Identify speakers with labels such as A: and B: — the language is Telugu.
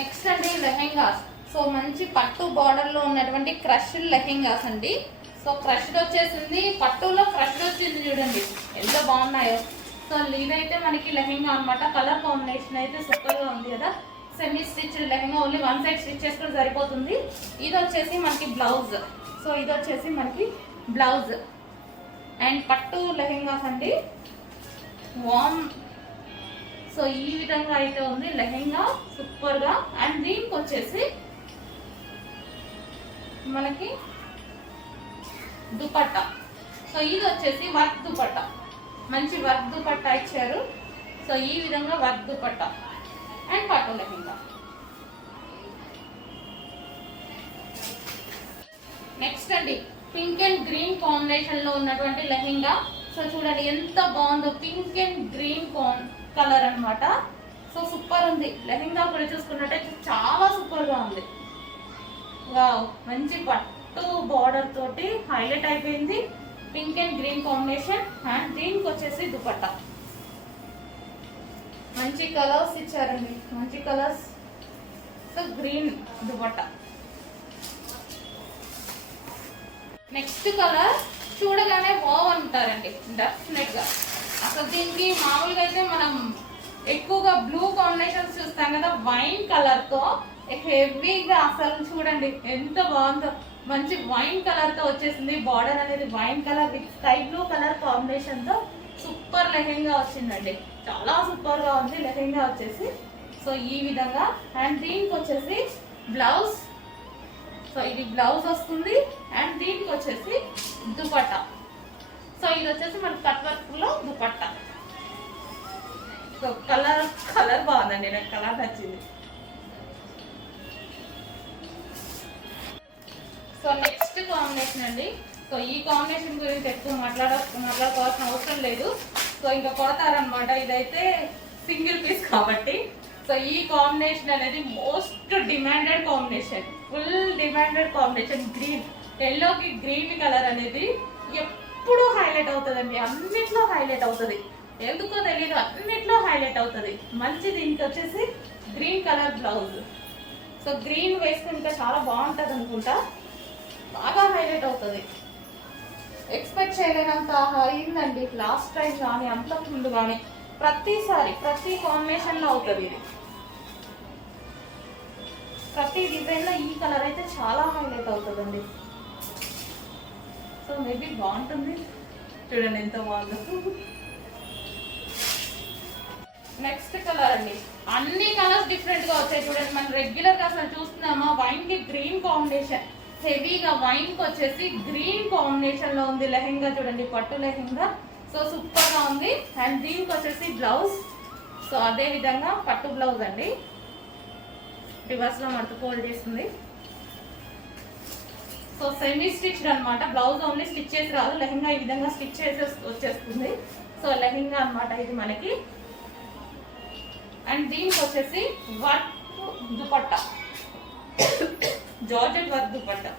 A: నెక్స్ట్ అండి లెహెంగాస్. సో మంచి పట్టు బార్డర్లో ఉన్నటువంటి క్రష్డ్ లెహెంగాస్ అండి. సో క్రష్డ్ వచ్చేసింది. పట్టులో క్రష్డ్ వచ్చింది చూడండి. ఎంత బాగున్నాయో. సో ఇదైతే మనకి లెహెంగా అనమాట కలర్ కాంబినేషన్ అయితే సూపర్గా ఉంది కదా. Semi stitch lehenga. Only one side stitch చేసుకుని సరిపోతుంది. ఇది వచ్చేసి మనకి బ్లౌజ్ సో ఇది వచ్చేసి మనకి బ్లౌజ్ అండ్ పట్టు లెహెంగాస్ అండి. వామ్ సో ఈ విధంగా అయితే ఉంది. లెహెంగా సూపర్గా అండ్ దీనికి వచ్చేసి మనకి దుపట్టా. సో ఇది వచ్చేసి వర్క్ దుపట్టా. మంచి వర్క్ దుపట్టా ఇచ్చారు. సో ఈ విధంగా వర్క్ దుపట్టా. అండ్ పట్టు లెహెంగా. నెక్స్ట్ అండి. పింక్ అండ్ గ్రీన్ కాంబినేషన్లో ఉన్నటువంటి లెహెంగా. సో చూడండి ఎంత బాగుందో. పింక్ అండ్ గ్రీన్ కలర్ అన్నమాట. సో సూపర్ ఉంది. లెహెంగా కూడా చూసుకున్నట్టయితే చాలా సూపర్గా ఉంది. వావ్ మంచి పట్టు బార్డర్ తోటి హైలైట్ అయిపోయింది. Pink and green combination and దీనికి వచ్చేసి దుపట్టా. మంచి కలర్స్ ఇచ్చారండి. మంచి colours so green dupatta. Next colour చూడగానే బాగుంటారండి డెఫినెట్గా అసలు దీనికి మామూలుగా అయితే మనం ఎక్కువగా బ్లూ కాంబినేషన్స్ చూస్తాం కదా వైన్ కలర్తో హెవీగా అసలు చూడండి ఎంత బాగుందో. మంచి వైన్ కలర్తో వచ్చేసింది. బార్డర్ అనేది wine colour with sky blue colour కాంబినేషన్తో సూపర్ లెహెంగా వచ్చిందండి. చాలా సూపర్గా ఉంది లెహెంగా వచ్చేసి. సో ఈ విధంగా. అండ్ దీనికి వచ్చేసి బ్లౌజ్ సో ఇది బ్లౌజ్ వస్తుంది. అండ్ దీనికి వచ్చేసి దుపట్టా. సో ఇది వచ్చేసి మనకి కట్ వర్క్ బాగుందండి నాకు కలర్ నచ్చింది. సో నెక్స్ట్ కాంబినేషన్ అండి. సో ఈ కాంబినేషన్ గురించి ఎక్కువ మాట్లాడ మాట్లాడుకోవాల్సిన అవసరం లేదు. సో ఇంకా కొడతారనమాట ఇదైతే సింగిల్ పీస్ కాబట్టి. సో ఈ కాంబినేషన్ అనేది most demanded combination. Full demanded combination. Green. ఎల్లోకి గ్రీన్ కలర్ అనేది ఎప్పుడూ హైలైట్ అవుతుందండి. అన్నిట్లో హైలైట్ అవుతుంది. ఎందుకో తెలియదు అన్నిట్లో హైలైట్ అవుతుంది. మంచి దీనికి వచ్చేసి green colour blouse so green వేసుకుంటే ఇంకా చాలా బాగుంటుంది అనుకుంటా. బాగా హైలైట్ అవుతుంది. ఎక్స్పెక్ట్ చేయలేనంత అయిందండి లాస్ట్ టైం కానీ అంతకు ముందు కానీ ప్రతిసారి ప్రతి కాంబినేషన్లో అవుతుంది ఇది. ప్రతి డిజైన్లో ఈ కలర్ అయితే చాలా హైలైట్ అవుతుందండి. సో మేబీ బాగుంటుంది. చూడండి ఎంత బాగుందో. నెక్స్ట్ కలర్ అండి. అన్ని కలర్స్ డిఫరెంట్గా వచ్చాయి చూడండి. మనం రెగ్యులర్గా అసలు చూస్తున్నామా? వైన్కి గ్రీన్ కాంబినేషన్ హెవీగా వైన్కి వచ్చేసి గ్రీన్ కాంబినేషన్లో ఉంది లెహెంగా చూడండి. పట్టు లెహెంగా. సో సూపర్గా ఉంది. అండ్ దీనికి వచ్చేసి బ్లౌజ్ సో అదే విధంగా పట్టు బ్లౌజ్ అండి. రివర్స్లో మడత ఫోల్డ్ చేస్తుంది. సో సెమీ స్టిచ్డ్ అనమాట బ్లౌజ్ ఓన్లీ స్టిచ్ చేసి రాదు. లెహెంగా ఈ విధంగా స్టిచ్ చేసి వచ్చేస్తుంది. సో లెహెంగా అనమాట ఇది మనకి. అండ్ దీనికి వచ్చేసి work dupatta. Georgette work dupatta.